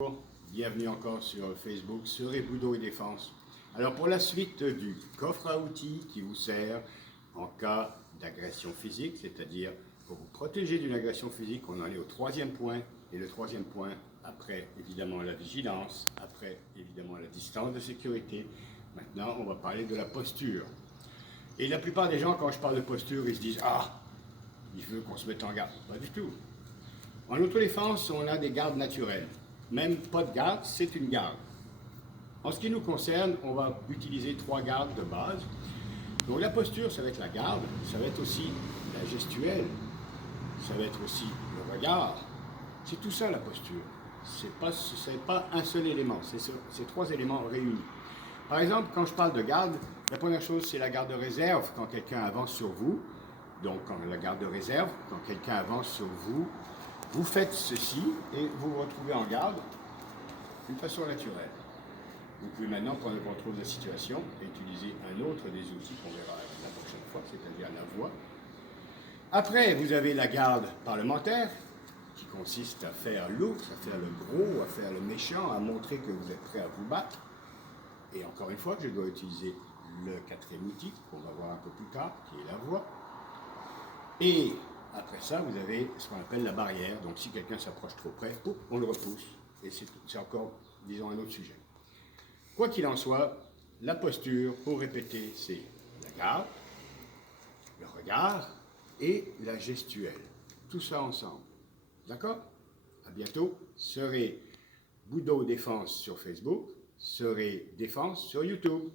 Bonjour, bienvenue encore sur Facebook, Serez Boudot et Défense. Alors pour la suite du coffre à outils qui vous sert en cas d'agression physique, c'est-à-dire pour vous protéger d'une agression physique, on en est au troisième point. Et le troisième point, après évidemment la vigilance, après évidemment la distance de sécurité, maintenant on va parler de la posture. Et la plupart des gens, quand je parle de posture, ils se disent « Ah, il veut qu'on se mette en garde ». Pas du tout. En autodéfense, on a des gardes naturelles. Même pas de garde, c'est une garde. En ce qui nous concerne, on va utiliser 3 gardes de base. Donc la posture, ça va être la garde, ça va être aussi la gestuelle, ça va être aussi le regard. C'est tout ça la posture. C'est pas un seul élément, c'est 3 éléments réunis. Par exemple, quand je parle de garde, la première chose, c'est la garde de réserve, quand quelqu'un avance sur vous. Donc, la garde de réserve, quand quelqu'un avance sur vous, vous faites ceci et vous vous retrouvez en garde d'une façon naturelle. Vous pouvez maintenant prendre le contrôle de la situation et utiliser un autre des outils qu'on verra la prochaine fois, c'est-à-dire la voix. Après, vous avez la garde parlementaire, qui consiste à faire l'ours, à faire le gros, à faire le méchant, à montrer que vous êtes prêt à vous battre. Et encore une fois, je dois utiliser le 4e outil, qu'on va voir un peu plus tard, qui est la voix. Et après ça, vous avez ce qu'on appelle la barrière. Donc si quelqu'un s'approche trop près, on le repousse. Et c'est encore, disons, un autre sujet. Quoi qu'il en soit, la posture, pour répéter, c'est la garde, le regard et la gestuelle. Tout ça ensemble. D'accord? À bientôt. Serez Boudot Défense sur Facebook, Serez Défense sur YouTube.